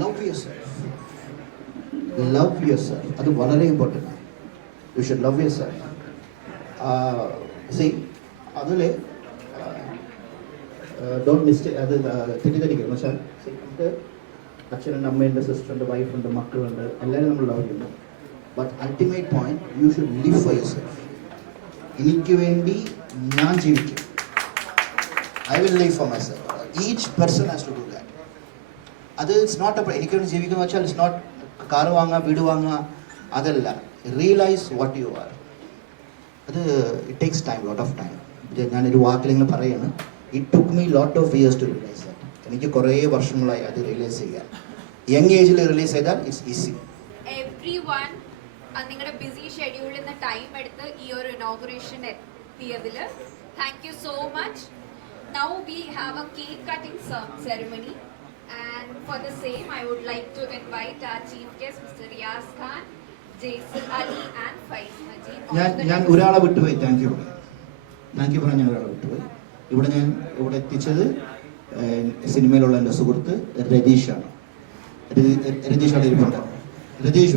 Love your self love your self അത് വളരെ important ആണ്. You should love your self see അതിൽ don't mistake അത് തെറ്റിദ്ധരിക്കും എന്ന് വെച്ചാൽ നമുക്ക് അച്ഛനുണ്ട് അമ്മയുണ്ട് സിസ്റ്ററുണ്ട് വൈഫുണ്ട് മക്കളുണ്ട് എല്ലാവരും നമ്മൾ ലവ് ചെയ്യുന്നു. But ultimate point you should live for your self എനിക്ക് വേണ്ടി ഞാൻ ജീവിക്കും. I will live for my self each person has to do that അത് ഇറ്റ്സ് നോട്ട് എനിക്ക് ജീവിക്കുന്ന വെച്ചാൽ ഇറ്റ്സ് നോട്ട് കാർ വാങ്ങുക വീട് വാങ്ങുക അതല്ല. റിയലൈസ് വാട്ട് യു ആർ അത് it takes time lot of time ഞാനൊരു വാക്കിൽ ഇങ്ങനെ പറയാണ് it took me lot of years to realise that എനിക്ക് കുറേ വർഷങ്ങളായി അത് റിയലൈസ് ചെയ്യാൻ. യങ് ഏജിൽ റിലൈസ് ചെയ്താൽ ഇറ്റ്സ് ഈസി നിങ്ങളുടെ ബിസി ഷെഡ്യൂളിൽ നിന്ന് ടൈം എടുത്ത് ഈ ഒരു inauguration എത്തിയതിൽ thank you so much now we have a cake cutting ceremony and for the same I would like to invite our chief guest mister Riyas Khan Jaisal Ali and Faiz Majeed ഞാൻ ഒരാളെ വിട്ടുപോയി. Thank you thank you പറഞ്ഞ ഞാൻ ഒരാളെ വിട്ടുപോയി. ഇവിടെ ഞാൻ ഇവിടെ എത്തിച്ചത് സിനിമയിലുള്ള എന്റെ സുഹൃത്ത് രതീഷാണ്. രതി- രതീഷ് അവിടെ ഇരിപ്പുണ്ട്. Ratheesh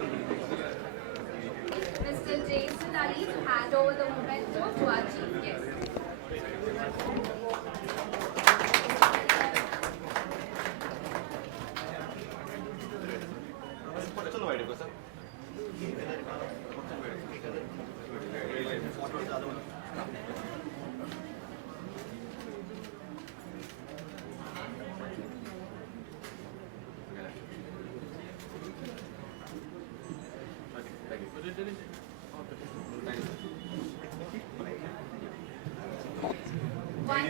to.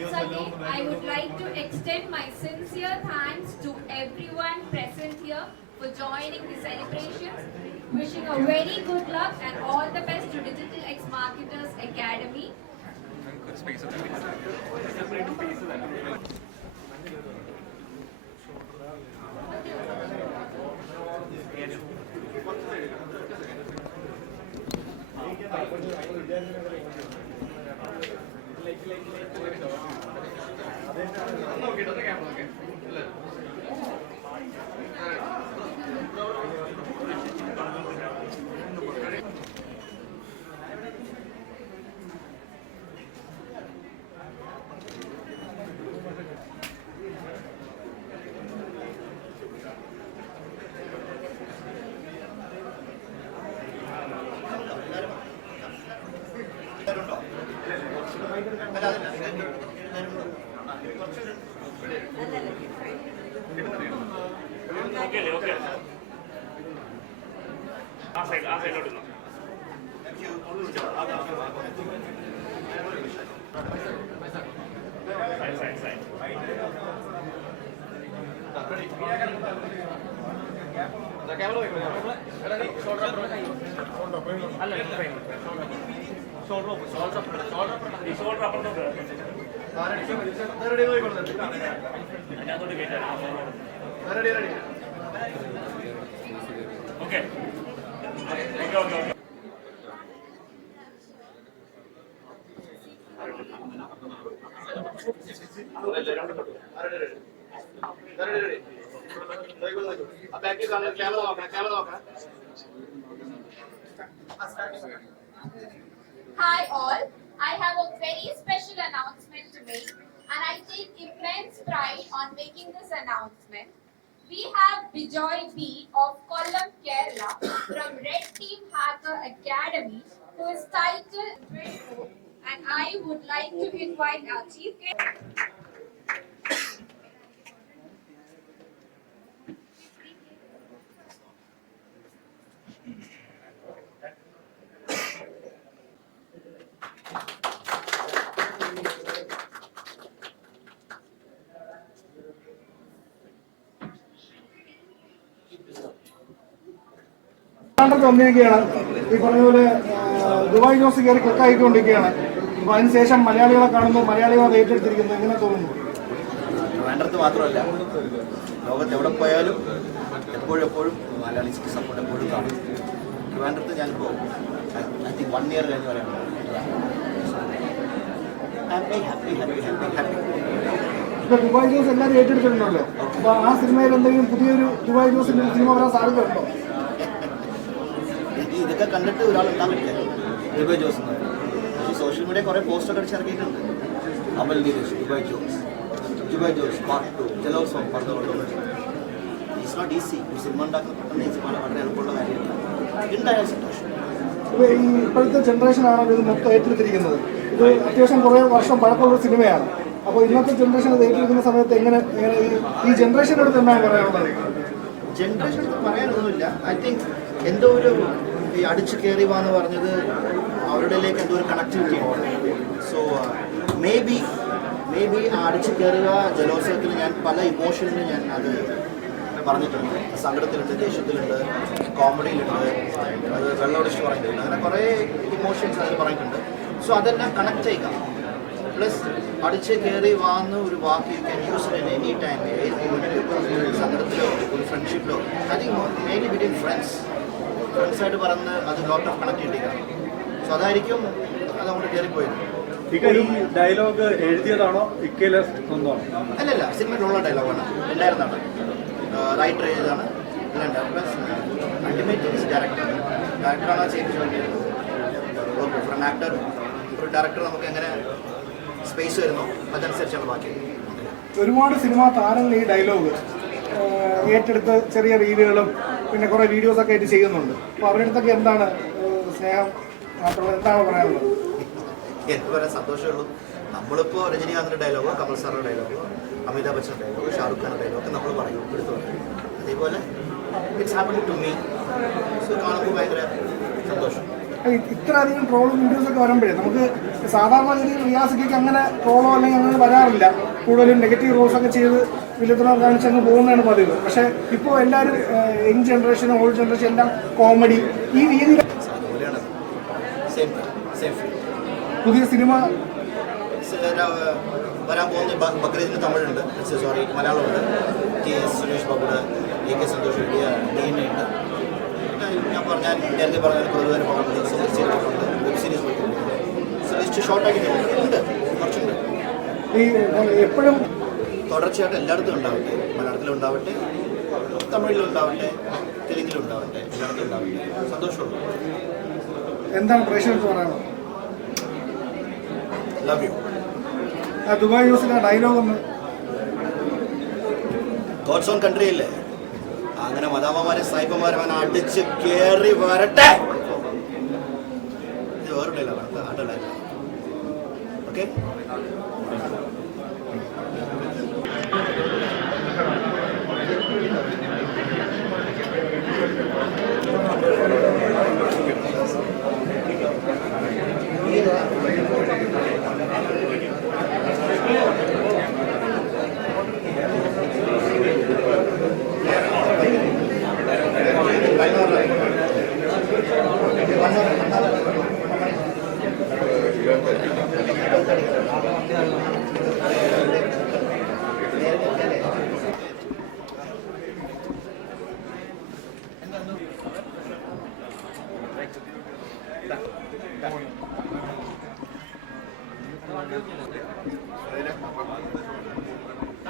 Once again, I would like to extend my sincere thanks to everyone present here for joining the celebrations. Wishing a very good luck and all the best to Digital X Marketers Academy. ആ side ആ സൈഡിലോട്ട്. Side side side അല്ല frame okay okay okay അതിനകത്തോട്ട് കയറ്റാം okay okay Hi all, I have a very special announcement to make and I take immense pride on making this announcement. We have Bijoy B of Kollam, Kerala from Red Team Hacker Academy who is titled and I would like to invite our chief guest. വന്നിരിക്കുകയാണ് ഈ പറഞ്ഞ പോലെ ആ, Dubai Jose കയറി ക്ലിക്കായിക്കൊണ്ടിരിക്കുകയാണ് അപ്പൊ അതിനുശേഷം മലയാളികളെ കാണുമ്പോൾ മലയാളികളെ ഏറ്റെടുത്തിരിക്കുന്നു ഏറ്റെടുത്തിരിക്കുന്നത് എങ്ങനെ തോന്നുന്നു? ട്രിവാൻഡ്രത്ത് മാത്രമല്ല ലോകത്ത് എവിടെ പോയാലും എപ്പോഴും എപ്പോഴും മലയാളിക്ക് സപ്പോർട്ട് എപ്പോഴും കാണും. ട്രിവാൻഡ്രത്ത് ഞാനിപ്പോൾ ഐ തിങ്ക് വൺ ഇയർ കഴിഞ്ഞ് പറയാൻ happy happy happy happy happy. ഇപ്പൊ ദുബായ് ജോസ് എല്ലാവരും ഏറ്റെടുത്തിട്ടുണ്ടല്ലോ. അപ്പൊ ആ സിനിമയിൽ എന്തെങ്കിലും പുതിയൊരു ദുബായ് ജോസിന്റെ സിനിമ വരാൻ സാധ്യതയുണ്ടോ? ഇതൊക്കെ കണ്ടിട്ട് ഒരാൾ എത്താൻ ദുബായ് ജോസ് സോഷ്യൽ മീഡിയ കുറേ പോസ്റ്റ് ഒക്കെ ഇറക്കിയിട്ടുണ്ട്. Amal Neeraj Dubai Jose. Dubai Jose part two ജലോത്സവം പറഞ്ഞുകൊണ്ട് ഇറ്റ്സ് നോട്ട് ഈസി ഒരു സിനിമ ഉണ്ടാക്കുന്ന പെട്ടെന്ന് ഈ സിനിമ വളരെ എളുപ്പമുള്ള കാര്യമില്ല ഉണ്ടായ സന്തോഷം ഇപ്പൊ ഈ ഇപ്പോഴത്തെ ഇത് മൊത്തം ഏറ്റെടുത്തിരിക്കുന്നത്. ഇത് അത്യാവശ്യം കുറേ വർഷം പഴക്കമുള്ള ഒരു സിനിമയാണ് അപ്പോൾ ഇന്നത്തെ ജനറേഷൻ ഇത് ഏറ്റെടുക്കുന്ന സമയത്ത് എങ്ങനെ എങ്ങനെ ഈ ജനറേഷനോട് എന്താണ് പറയാനുള്ളത്? ജനറേഷൻ പറയാനൊന്നുമില്ല ഐ തിങ്ക് എന്തോ ഒരു ഈ അടിച്ചു കയറി വാന്ന് പറഞ്ഞത് അവരുടെയിലേക്ക് എന്തോ ഒരു കണക്ടിവിറ്റി ഉണ്ട് so may be may be ആ അടിച്ചു കയറുക ജലോത്സവത്തിൽ ഞാൻ പല ഇമോഷനിലും ഞാൻ അത് പറഞ്ഞിട്ടുണ്ട്. സങ്കടത്തിലുണ്ട് ദേഷ്യത്തിലുണ്ട് കോമഡിയിലുണ്ട് അത് വെള്ളമടിച്ച് പറഞ്ഞിട്ടുണ്ട് അങ്ങനെ കുറേ ഇമോഷൻസ് അതിൽ പറഞ്ഞിട്ടുണ്ട് സോ അതെല്ലാം കണക്ട് ചെയ്യുക പ്ലസ് അടിച്ച് കയറി വാന്ന് ഒരു വാക്ക് you can use in any time ഏത് മൊമെന്റിലും സങ്കടത്തിലോ ഒരു ഫ്രണ്ട്ഷിപ്പിലോ I think mainly between friends ഫ്രണ്ട്സായിട്ട് പറഞ്ഞ് അത് ലോട്ട് കണക്ട് കാണും സോ അതായിരിക്കും അത് അങ്ങോട്ട് കയറിപ്പോയത് ഡയലോഗ് എഴുതിയതാണോ? ഇക്കയിലെ സ്വന്തമാണോ? അല്ലല്ല സിനിമയിലുള്ള ഡയലോഗാണ്. ഉണ്ടായിരുന്നാണ് റൈറ്റർ ചെയ്തതാണ്. Ultimate director. ഡയറക്ടറാണ് ചേഞ്ച് വേണ്ടിയത് ആക്ടർ ഒരു ഡയറക്ടർ നമുക്ക് എങ്ങനെ സ്പേസ് വരുന്നു അതനുസരിച്ചാണ് ബാക്കി. ഒരുപാട് സിനിമാ താരങ്ങൾ ഈ ഡയലോഗ് ഏറ്റെടുത്ത് ചെറിയ റീലുകളും പിന്നെ കുറേ വീഡിയോസൊക്കെ ആയിട്ട് ചെയ്യുന്നുണ്ട്. അപ്പോൾ അവരുടെ അടുത്തൊക്കെ എന്താണ് സ്നേഹം മാത്രമല്ല എന്താണ് പറയാനുള്ളത്? എന്ത് പറയാൻ സന്തോഷമുള്ളൂ നമ്മളിപ്പോൾ രജനീകാന്തിന്റെ ഡയലോഗോ കമൽ സാറിന്റെ ഡയലോഗോ അമിതാഭ് ബച്ചൻ ഡയലോഗോ ഷാറുഖ് ഖാൻ ഡയലോഗോ ഒക്കെ നമ്മൾ പറയും എടുത്തു പറയും. അതേപോലെ it's happen to me so കാണുമ്പോൾ ഭയങ്കര സന്തോഷം. ഇത്ര അധികം ട്രോളും വീഡിയോസൊക്കെ വരുമ്പോഴേ നമുക്ക് സാധാരണ രീതിയിൽ റിയാസിക്ക് അങ്ങനെ ട്രോളോ അല്ലെങ്കിൽ അങ്ങനെ വരാറില്ല. കൂടുതലും നെഗറ്റീവ് റോൾസ് ഒക്കെ ചെയ്ത് വില്ലത്തനം കാണിച്ചങ്ങ് പോകുന്നതാണ് പതിവ്. പക്ഷേ ഇപ്പോൾ എല്ലാവരും യങ് ജനറേഷൻ ഓൾഡ് ജനറേഷൻ എല്ലാം കോമഡി ഈ രീതിയിൽ സെയിം പുതിയ സിനിമ വരാൻ പോകുന്ന ബക്രീദിന് തമിഴുണ്ട് സോറി മലയാളമുണ്ട് കെ എസ് സുരേഷ് ബാബുണ്ട് എ കെ സന്തോഷ് എഴുതിയ ഡി എൻ എ ഉണ്ട്. ഞാൻ പറഞ്ഞാൽ നേരത്തെ പറഞ്ഞ പൊതുവായി പോകുന്നത് സീരീസ് ചെയ്തിട്ടുണ്ട്. വെബ് സീരീസ് പോയിട്ടുണ്ട് ലിസ്റ്റ് ഷോർട്ടാക്കി ഉണ്ട് കുറച്ചുണ്ട്. എപ്പോഴും തുടർച്ചയായിട്ട് എല്ലായിടത്തും ഉണ്ടാവട്ടെ. മലയാളത്തിലുണ്ടാവട്ടെ തമിഴിലുണ്ടാവട്ടെ തമിഴിലും ഉണ്ടാവട്ടെ തെലുങ്കിലും ഉണ്ടാവട്ടെ എല്ലായിടത്തും ഉണ്ടാവട്ടെ. സന്തോഷമുള്ളൂ. എന്താണ് പ്രേക്ഷകർക്ക് പറയാനുള്ളത്? ലവ് യു ആ ദുബായ് ന്യൂസിന്റെ ഡയലോഗ് ഒന്ന്. ഗോഡ്സ് ഓൺ കൺട്രി അല്ലേ അങ്ങനെ മദാമ്മമാരെ സായിപ്പന്മാരെ അവൻ അടിച്ച് കയറി വരട്ടെ. ഇത് വേറെ ഡയലോഗാണ്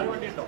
ഓക്കെ വണ്ടിയുണ്ടോ